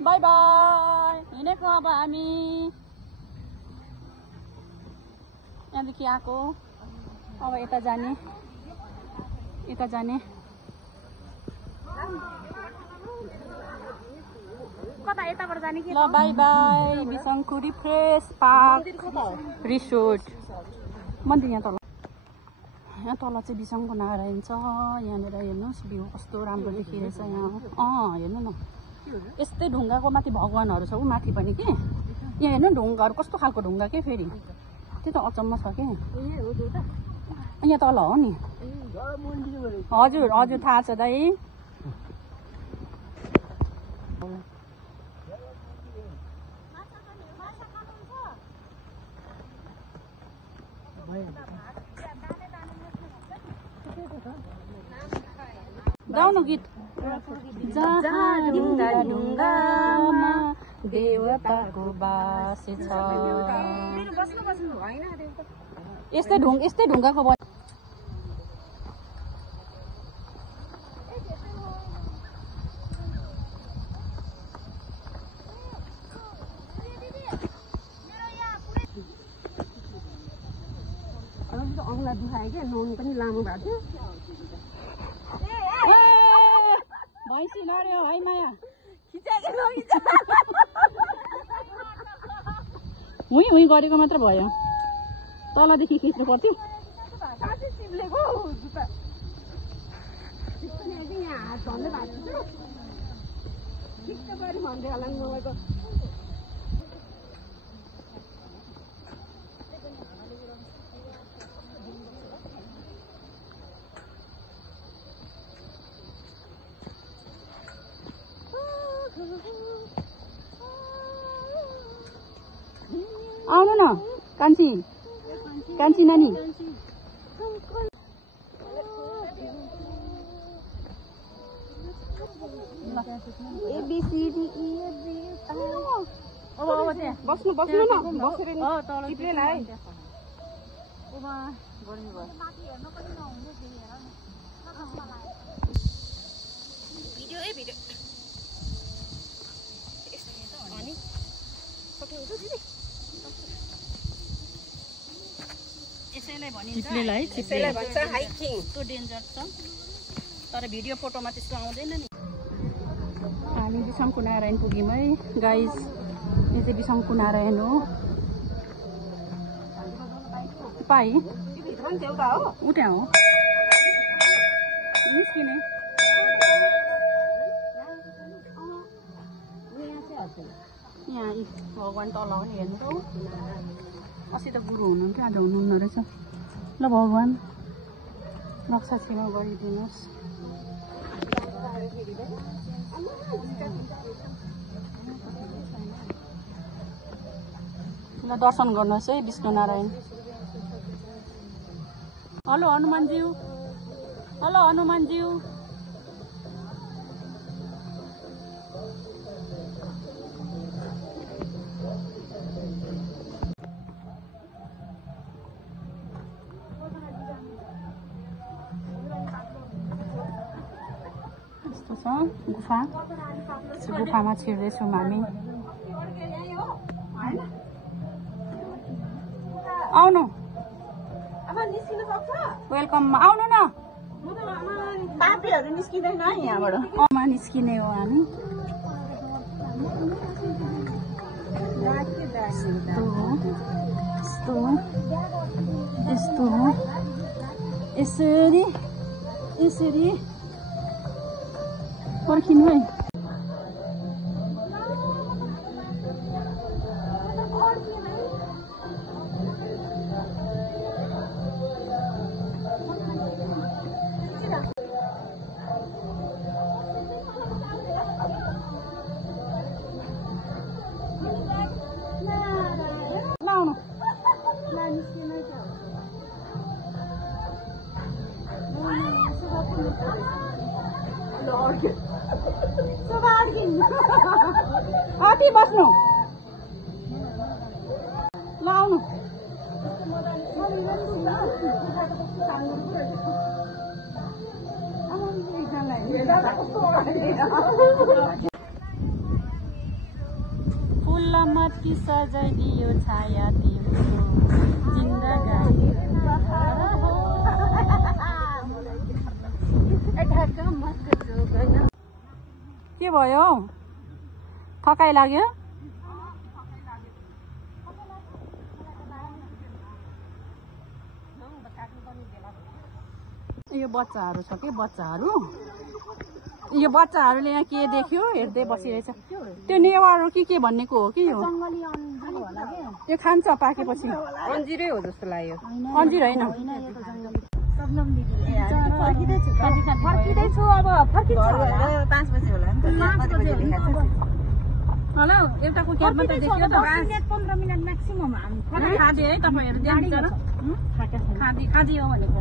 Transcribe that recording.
by by हिँडेको अब हामी यहाँदेखि आएको अब यता जाने कता यताबाट जाने कि ल बाई बाई बिसङको रिफ्रेस पार्क रिसोर्ट मन्दिर यहाँ तल चाहिँ बिसङको नारायण छ यहाँनिर हेर्नुहोस् भ्यू कस्तो राम्रो देखिरहेछ यहाँ हेर्नु न यस्तै ढुङ्गाको माथि भगवानहरू छ उ माथि पनि के यहाँ हेर्नु ढुङ्गाहरू कस्तो खालको ढुङ्गा के फेरि त्यो त अचम्म छ के यहाँ तल हो नि हजुर हजुर थाहा छ दाइ गाउनु गीत जहाँ ढुङ्गा ढुङ्गामा देवताको बास छ यस्तै ढुङ्गाको औँला दुखायो क्या नुन पनि लामो भएको थियो भैँसी लड्यो है माया हुँ गरेको मात्र भयो तलदेखि खिच्नु पर्थ्यो आउनु न कान्छी नानी बस्नु न बसेर भिडियो चिप्लेलाई भन्छ हाइकिङ त्यो डेन्जर छ तर भिडियो फोटोमा त्यस्तो आउँदैन नि हामी बिसङको नारायण पुग्यौँ है गाइस यो चाहिँ बिसङको नारायण हो पाइ उठ्या हो निस्किने यहाँ भगवान तल हो नि हेर्नु त अस्ति त गुरु हुनुहुन्थ्यो आज हुनुहुन्न रहेछ ल भगवान नक्सा छिमा गरिदिनुहोस् ल दर्शन गर्नुहोस् है विष्णु नारायण हेलो हनुमानज्यू गुफामा छिर्दैछौँ हामी आउनु वेलकम आउनु न पापीहरू निस्किँदैन है यहाँबाट निस्किने हो हामी यस्तो हो यसरी पर्खिनु है कति बस्नु ल आउनु कियामत की सजाइदियो छाया तिम्रो जिन्दगानी के भयो थकाइ लाग्यो यो बच्चाहरू छ के बच्चाहरू यो बच्चाहरूले यहाँ के देख्यो हेर्दै बसिरहेछ त्यो नेवार के भनेको हो कि यो त्यो खान्छ पाकेपछि अन्जिरै हो जस्तो लाग्यो अन्जिर होइन फर्किँदैछु अब फर्किन्छ 5 बजे होला नि होला एउटाको क्याबमा त देख्यो त 15 मिनट म्याक्सिमम हामी खाँदै है तपाईँहरू जान्छ खाँदी हो भनेको